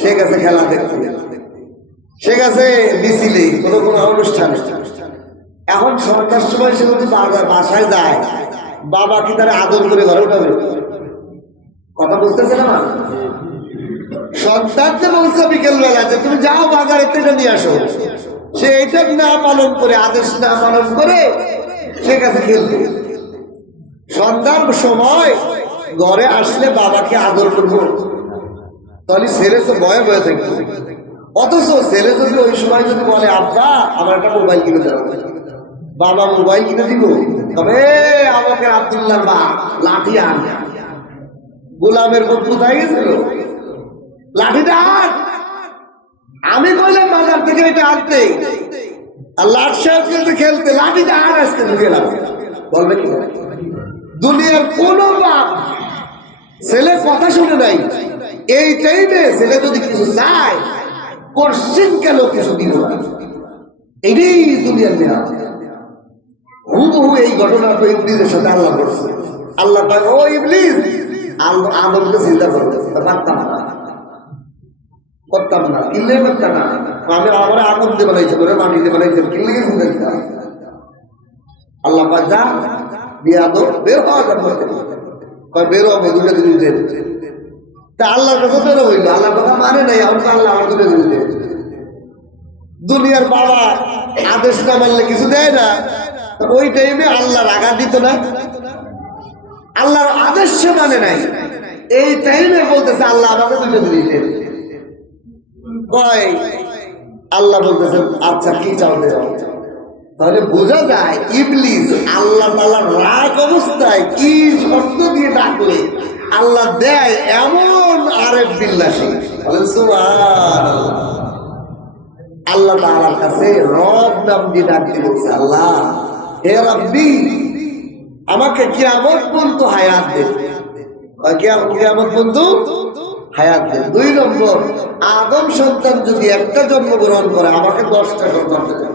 সে গেছে খেলা দেখতে, সে গেছে মিছিলে কোনো অনুষ্ঠানে। এখন সন্ধ্যার সময় সে যদি বাসায় যায়, বাবা কি তারা আদর করে ঘরে উঠাবে? কথা বুঝতেছে না? সন্তান যে বলছে বিকেল বেলা যে তুমি যাও বাজারের থেকে নিয়ে আসো, সে এটা না পালন করে, আদেশ না পালন করে সে কাছে খেলবে। সন্ধ্যার সময় ঘরে আসলে বাবাকে আদর করবো, তাহলে ছেলে তো বয়ে বয়ে থাকবে। অথচ ছেলে যদি ওই সময় যদি বলে আব্বা আমার একটা মোবাইল কিনে দেবো, বাবা মোবাইল কিনে দিব, তবে আমাকে আব্দুল্লাহ বা লাঠি আন, গোলামের বোধ কোথায় গেছিল, লাঠিটা আন। আমি কইলাম বাজার থেকে এটা আনতে, আর লাঠ সাহেব খেলতে, লাঠিটা আন আসতে গেলাম। বলবে কি? দুনিয়ার কোন বাপ ছেলে কথা শুনে নাই। এই টাইমে ছেলে যদি কিছু চায়, কোশ্চিন কেন কিছু দিব না, এটাই দুনিয়ার নিয়ম। হুবহু এই ঘটনা তো ইবলিসের সাথে আল্লাহ করছে। আল্লাহ কয় ও ইবলিস, আদমকে চিন্তা করতে পারতাম না, করতাম না, কিনলে করতাম না। আমি আমার আগুন দিয়ে বানাইছে, করে মাটিতে বানাইছে, কিনলে চিন্তা। আল্লাহ কয় যা বিয়া দো, বের হওয়া যাবে, বের হবে দুটো জিনিস দেন। তা আল্লাহর কাছে বেরো হইলো, আল্লাহর কথা মানে নাই। এখন আল্লাহ আমার দুটো জিনিস দেন। দুনিয়ার বাবা আদেশ না মানলে কিছু দেয় না, ওই টাইমে আল্লাহ রাগা দিত না, আল্লাহর আদেশ সে মানে নাই। এই টাইমে বলতেছে আল্লাহ আমাকে দুটো জিনিস দেন। কয় আল্লাহ বলতেছে আচ্ছা কি চাও দেওয়া। তাহলে বোঝা যায় ইবলিস আল্লাহ তাআলার রাগ অবস্থায় কি শর্ত দিয়ে ডাকলে আল্লাহ দেয়, এমন আরেফ বিল্লাহ। বলেন সুবহানাল্লাহ। আল্লাহ তাআলার কাছে রব নাম দিয়ে ডাকতে বলছে, আল্লাহ হে রাব্বি আমাকে কিয়ামত পর্যন্ত হায়াত দে। কিয়ামত পর্যন্ত হায়াত দে। 2 নম্বর, আদম সন্তান যদি একটা জন্মগ্রহণ করে, আমাকে 10টা সন্তান দেবে।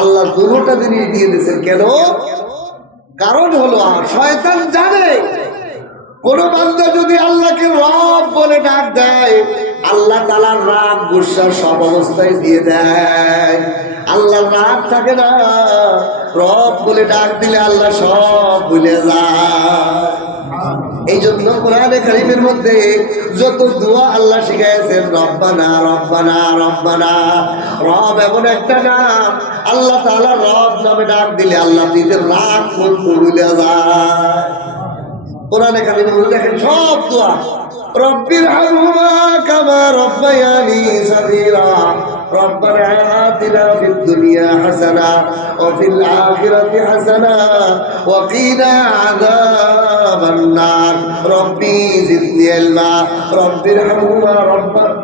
আল্লাহ দুটোটা জিনিস দিয়ে দিয়েছেন কেন? কারণ হলো শয়তান জানে কোন বান্দা যদি আল্লাহকে রব বলে ডাক দেয়, আল্লাহ তাআলার রাগ গুসা সব অবস্থায় দিয়ে দেয়। আল্লাহ রাগ থাকে না, রব বলে ডাক দিলে আল্লাহ সব ভুলে যায়। এই জন্য কোরআনে কারীমের মধ্যে যত দোয়া আল্লাহ শিখাইছেন, রব্বানা রব্বানা রব্বানা। রব এমন একটা নাম, আল্লাহ তাআলা রব নামে ডাক দিলে আল্লাহ নিজের রাগ ভুলে যায়। কোরআনে কারীমের মধ্যে দেখেন সব দোয়া, রব্বির হামহুমা কামা রব্বায়ানি সাগীরা, রব্বানা আতিনা ফিদ দুনিয়া হাসানা ওয়া ফিল আখিরাতি হাসানা ওয়া কিনা আযাবান নার, রব্বি জিদনি ইলমা, রব্বির হামহুমা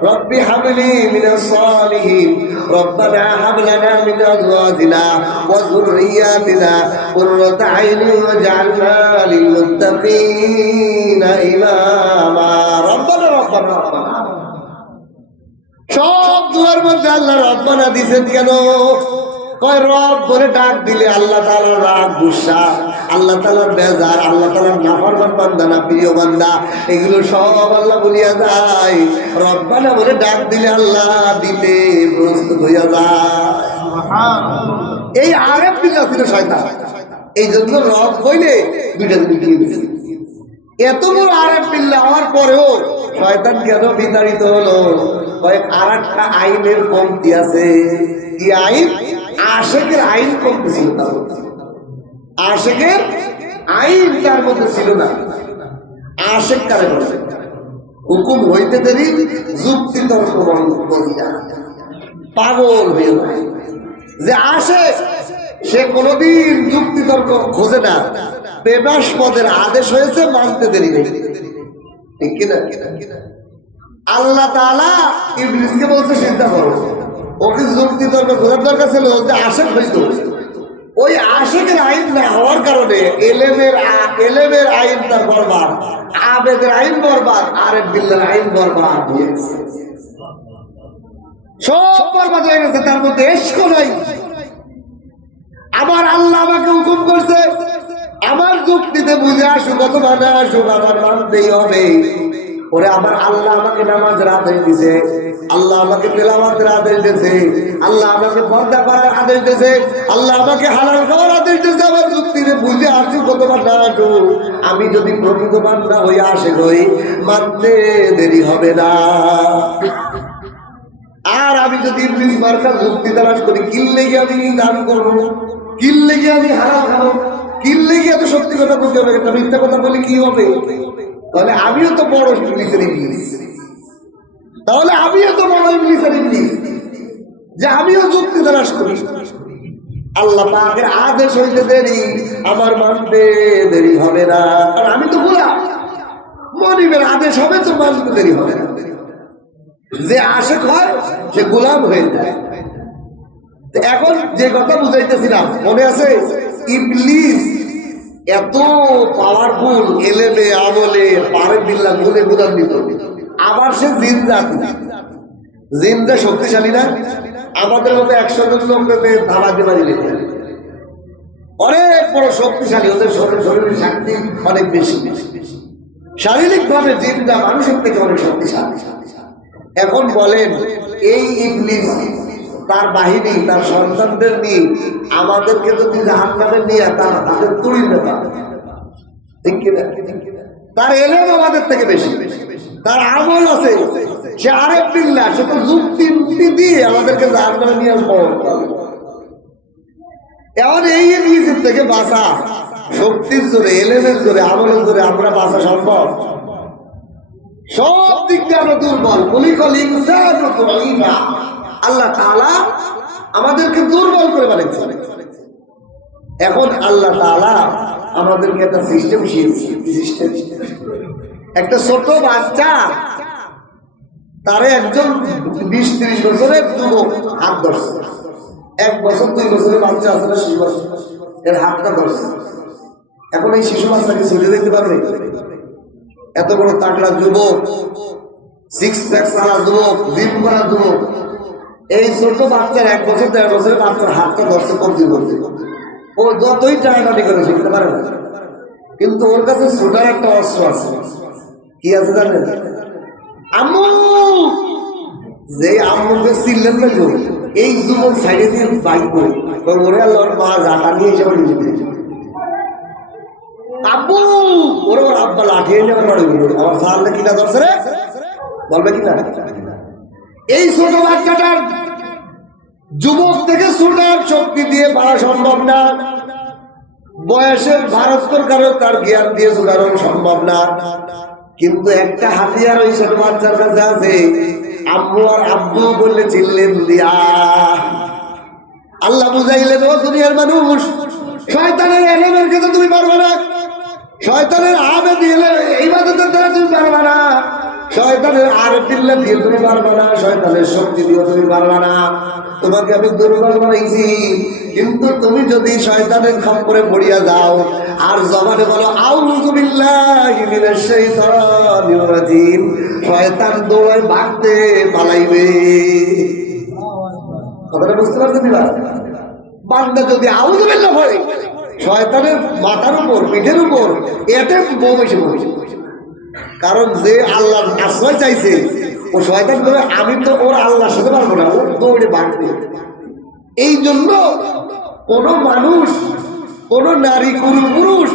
রব্বি হাবলি মিনাস সালিহিন, রব্বানা হাব লানা মিন আজওয়াজিনা ওয়া যুররিয়াতিনা কুররাতা আইনি ওয়াজআলনা লিল মুত্তাকিনা ইমামা। রব্বানা রব্বানা রব্বানা। সব দুয়ার মধ্যে আল্লাহ রব্বানা দিছেন কেন? কয় রব বলে ডাক দিলে আল্লাহ তাআলার রাগ গুসা, আল্লাহ তাআলার বেজার, আল্লাহ তাআলার নাফরমান বান্দা না প্রিয় বান্দা, এগুলো সব আল্লাহ বলিয়া যায়। রব্বানা বলে ডাক দিলে আল্লাহ দিতে প্রস্তুত হইয়া যায়। এই আরেফ বিল্লাহ ছিল শয়তান। এই জন্য রব কইলে দুইটা দিয়ে দিয়েছে। এত বড় আরেফ বিল্লাহ হওয়ার পরেও শয়তান কেন বিতাড়িত হলো? কয়েক আর একটা আইনের কমতি আছে। কি আইন? আশেকের আইন কমতি ছিল তার মধ্যে। আশেকের আইন তার মধ্যে ছিল না। আশেক কারে বলে? হুকুম হইতে দেরি যুক্তি তর্ক বলিয়া পাগল হয়ে যায়। যে আশেক সে কোনদিন যুক্তি তর্ক খোঁজে না। বেবাস পদের আদেশ হয়েছে, মানতে দেরি নেই। ঠিক কিনা? আল্লাহ তাআলা ইবলিসকে বলছে চিন্তা করো, ওকে যুক্তি তর্ক খোঁজার দরকার ছিল, যে আশেক হইতো। ওই আশেকের আইন না হওয়ার কারণে এলেমের আইন তার বরবাদ, আবেদের আইন বরবাদ, আরেফ বিল্লাহর আইন বরবাদ হয়েছে। সব বরবাদ হয়ে গেছে। তার মধ্যে ইশক নাই। আবার আল্লাহ আমাকে হুকুম করছে, আমার যুক্তিতে বুঝে আসুক অথবা না আসুক, আমার মানতেই হবে। ওরে আবার আল্লাহ আমাকে নামাজের আদেশ দিছে, আল্লাহ আমাকে তেলাওয়াতের আদেশ দিয়েছে, আল্লাহ আমাকে পর্দা করার আদেশ দিয়েছে, আল্লাহ আমাকে হালাল খাওয়ার আদেশ দিয়েছে। আমার যুক্তিতে বুঝে আসুক অথবা না আসুক, আমি যদি প্রকৃত বান্দা হয়ে আসে হই, মানতে দেরি হবে না। আর আমি যদি ইবলিস মার্কার যুক্তি তালাশ করি, কিল্লে গিয়ে আমি দান করবো, কিল্লে গিয়ে আমি হারাম খাবো, কিল্লে গিয়ে এত সত্যি কথা বলতে হবে, একটা মিথ্যা কথা বলে কি হবে? তাহলে আমিও তো বড় ইবলিসের ইবলিস। তাহলে আমিও তো বড় ইবলিসের ইবলিস, যে আমিও যুক্তি তালাশ করি। আল্লাহ পাকের আদেশ হইতে দেরি, আমার মানতে দেরি হবে না, কারণ আমি তো গোলাম। মনিবের আদেশ হবে তো মানতে দেরি হবে না। যে আশেক হয় সে গোলাম হয়ে যায়। এখন যে কথা বুঝাইতেছিলাম মনে আছে? ইবলিস এত পাওয়ারফুল, এলেমে আমলে পারে বিল্লাহ গুলে গুলান্বিত। আবার সে জিন জাতি, জিনরা শক্তিশালী না? আমাদের মতো 100 জন লোককে ধারা দিয়ে মারি লেগে অনেক বড় শক্তিশালী। ওদের শরীরের শক্তি অনেক বেশি। শারীরিক ভাবে জিনরা মানুষের থেকে অনেক শক্তিশালী। এখন বলেন, এই ইবলিস তার বাহিনী, তার সন্তানদের নিয়ে আমাদেরকে যদি জাহান্নামে নিয়ে তার হাতে তুলি দেবা, ঠিক কিনা? তার এলেম আমাদের থেকে বেশি, তার আমল আছে, সে আরেফ বিল্লাহ, সে তো যুক্তি দিয়ে আমাদেরকে জাহান্নামে নিয়ে আসবো। এখন এই ইবলিসের থেকে বাঁচা শক্তির জোরে, এলেমের জোরে, আমলের জোরে আমরা বাঁচা সম্ভব? সব দিক দিয়ে আমরা দুর্বল। আল্লাহ তাআলা আমাদেরকে দুর্বল করে বানিয়েছে। এখন আল্লাহ তাআলা আমাদেরকে একটা সিস্টেম শিখিয়েছে। একটা ছোট বাচ্চা, তারে একজন 20-30 বছরের যুবক হাত ধরছে। 1 বছর 2 বছরের বাচ্চা আছে না, শিশু বাচ্চা, এর হাতটা ধরছে। এখন এই শিশু বাচ্চাকে ছেড়ে দিতে পারবে? এত বড় তাগড়া যুবক, 6 প্যাক সারা যুবক, জিম করা যুবক, এই ছোট বাচ্চার 1 বছর 1.5 বছরের বাচ্চার হাতটা ধরছে কবজি করতে। ও যতই টানাটানি করে শিখতে পারে না, কিন্তু ওর কাছে ছোটার একটা অস্ত্র আছে। কি আছে জানেন? আম্মু। যে আম্মুকে চিনলেন না, এই যুবক সাইডে দিয়ে বাইক করে ওরে আল্লাহর মা জাটা নিয়ে এসে আব্বু, ওরে ওর আব্বা লাঠি এনে আমার বাড়ি আমার সামনে কিনা ধরছে রে, বলবে কিনা? এই ছোট বাচ্চাটার যুবক থেকে ছোটার শক্তি দিয়ে পারা সম্ভব না, বয়সের ভারতের কারণে তার জ্ঞান দিয়ে ছোটানো সম্ভব না। কিন্তু একটা হাতিয়ার ওই ছোট বাচ্চার কাছে আছে, আম্মু আর আব্বু বললে চিনলেন দিয়া। আল্লাহ বুঝাইলেন, ও দুনিয়ার মানুষ, শয়তানের এলেমের কাছে তুমি পারবে না, শয়তানের আবেদ ইবাদতের দ্বারা তুমি পারবে না, শয়তানের আরেফ বিল্লাহ দিয়ে তুমি পারবে না, শয়তানের শক্তি দিয়ে তুমি পারবে না। তোমাকে আমি দুর্বল বানাইছি, কিন্তু তুমি যদি শয়তানের খপ্পরে পড়িয়া যাও আর জবানে বলো আউযু বিল্লাহি মিনাশ শাইতানির রাজিম, শয়তান দৌড়ায় ভাগতে পালাইবে। কথাটা বুঝতে পারছেন এবার? বান্দা যদি আউযু বিল্লাহ পড়ে শয়তানের মাথার উপর পিঠের উপর এতে বোম এসে পড়ে। কারণ যে আল্লাহর আশ্রয় চাইছে ও শয়তান করে আমি তো ওর আল্লাহর সাথে পারবো না, ও দৌড়ে বাঁধবে। এই জন্য কোন মানুষ, কোন নারী, কোন পুরুষ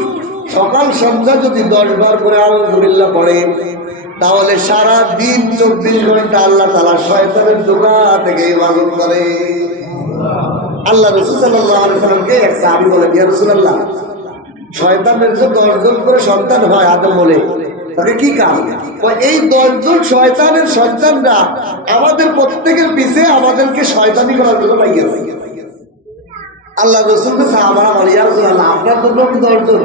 সকাল সন্ধ্যা যদি 10 বার করে আউযু বিল্লাহ পড়ে তাহলে সারা দিন 24 ঘন্টা আল্লাহ তাআলা শয়তানের ধোঁকা থেকে ইবাদত করে। আল্লাহ রাসূল সাল্লাল্লাহু আলাইহি ওয়াসাল্লামকে এক সাহাবী বলে, ইয়া রাসূলুল্লাহ, শয়তানের যে 10 জন করে সন্তান হয় আদম বলে, তাকে কি কাজ? এই 10 জন শয়তানের সন্তানরা আমাদের প্রত্যেকের পিছে আমাদেরকে শয়তানি করার জন্য লাগিয়েছে। আল্লাহ রাসূলকে সাহাবারা বলে, ইয়া রাসূলুল্লাহ, আপনার জন্য কি 10 জন?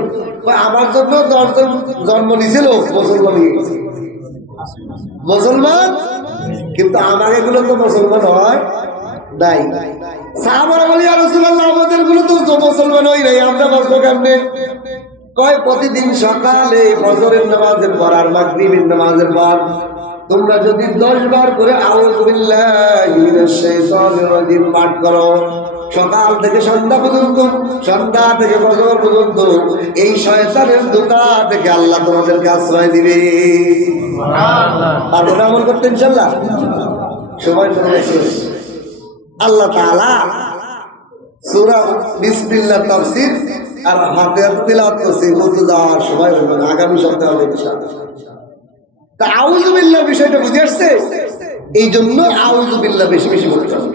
আমার জন্য 10 জন জন্ম নিয়েছিল মুসলমান, কিন্তু আমার এগুলো তো মুসলমান হয় নাই। সাহাবারা বলে, ইয়া রাসূলুল্লাহ, আমাদের গুলো তো মুসলমান হয় নাই, আমরা বলবো কেমনে? কয়, প্রতিদিন সকালে ফজরের নামাজের পর আর মাগরিবের নামাজের পর তোমরা যদি 10 বার করে আউযু বিল্লাহি মিনাশ শাইতানির রাজিম পাঠ করো, সকাল থেকে সন্ধ্যা পর্যন্ত, সন্ধ্যা থেকে ফজর পর্যন্ত, এই শয়তানের ধোঁকা থেকে আল্লাহ তোমাদেরকে আশ্রয় দিবে। আর আমল করতে ইনশাআল্লাহ সময় শেষ। আল্লাহ তাআলা সূরা বিসমিল্লাহ তাফসীর আর হাতে তিলাওয়াত করছি, বলতে যাওয়ার সময় হবে না, আগামী সপ্তাহে হবে ইনশাআল্লাহ। তা আউযু বিল্লাহ বিষয়টা বুঝে আসছে, এই জন্য আউযু বিল্লাহ বেশি বেশি বলতে হবে।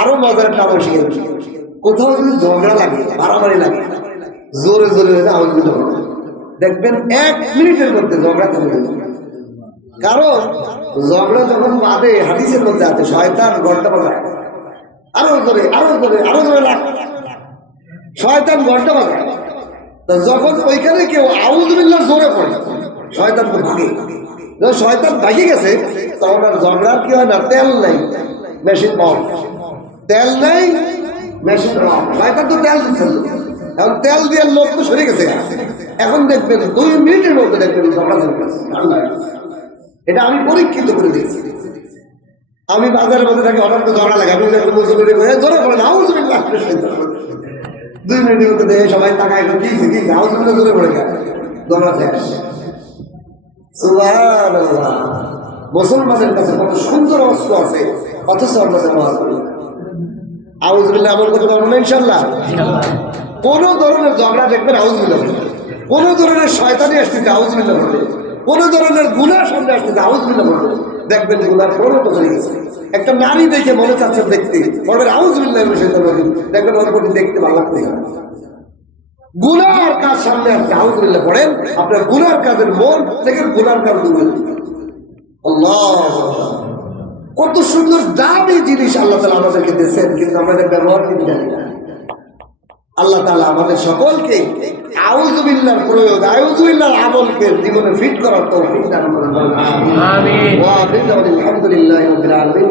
আরো মজার একটা আমল শিখে নেবেন, কোথাও যদি ঝগড়া লাগে, মারামারি লাগে, জোরে জোরে আউযু বিল্লাহ বলবেন, দেখবেন 1 মিনিটের মধ্যে ঝগড়া থেমে যাবে। কারণ ঝগড়া যখন বাঁধে, হাদিসের মধ্যে আছে শয়তান ঘন্টা বাজায়, আরো জোরে আরো জোরে আরো জোরে লাগ, শয়তান ঘন্টা বাজায়। তো যখন ওইখানে কেউ আউযু বিল্লাহ জোরে পড়ে, শয়তান তো ভাগে। যখন শয়তান ভাগে গেছে তখন আর ঝগড়ার কি হয় না, তেল নাই মেশিন বন্ধ, তেল নাই মেশিন বন্ধ, শয়তান তো তেল দিচ্ছে, এখন তেল দিয়ে লোক তো সরে গেছে। এখন দেখবেন 2 মিনিটের মধ্যে দেখবেন ঝগড়া হয়ে গেছে। এটা আমি পরীক্ষিত করে দিয়েছি। আমি বাজারের মধ্যে থাকি, হঠাৎ করে ঝগড়া লাগে, আমি মুসলমানের জোরে পড়েন আউযু বিল্লাহ, 2 মিনিটের মধ্যে দেখে সবাই তাকায়, কি আউযু বিল্লাহ জোরে পড়ে গেছে, ঝগড়া শেষ। সুবহানাল্লাহ, মুসলমানের কাছে কত সুন্দর অস্ত্র আছে, অথচ আমরা ব্যবহার করি। আউযু বিল্লাহ আমল করতে পারবো না ইনশাআল্লাহ। কোন ধরনের ঝগড়া দেখবেন আউযু বিল্লাহ, কোন ধরনের শয়তানি আসতেছে আউযু বিল্লাহ বলে, কোন ধরনের গুনাহ সামনে আসতেছে আউযু বিল্লাহ বলে, দেখবেন গুনাহ পরিণত হয়ে গেছে। একটা নারী দেখে মনে চাচ্ছে দেখতে, বলবেন আউযু বিল্লাহি মিনাশ শাইতানির রাজিম, দেখবেন ওর প্রতি দেখতে ভালো লাগতে। গুনার কাজ সামনে আসছে আউযু বিল্লাহ পড়েন, আপনার গুনার কাজের মন দেখেন গুনার কাজ দূর হয়ে যাবে। আল্লাহ, কত সুন্দর দামি জিনিস আল্লাহ তাআলা আমাদেরকে দিয়েছেন, কিন্তু আমরা এটা ব্যবহার করতে জানি না। আল্লাহ তাআলা আমাদের সকলকে আউযু বিল্লাহর প্রয়োগ, আউযু বিল্লাহর আমলকে জীবনে ফিট করার তৌফিক দান করুন। আমিন। ওয়া আলহামদুলিল্লাহি রাব্বিল আলামিন।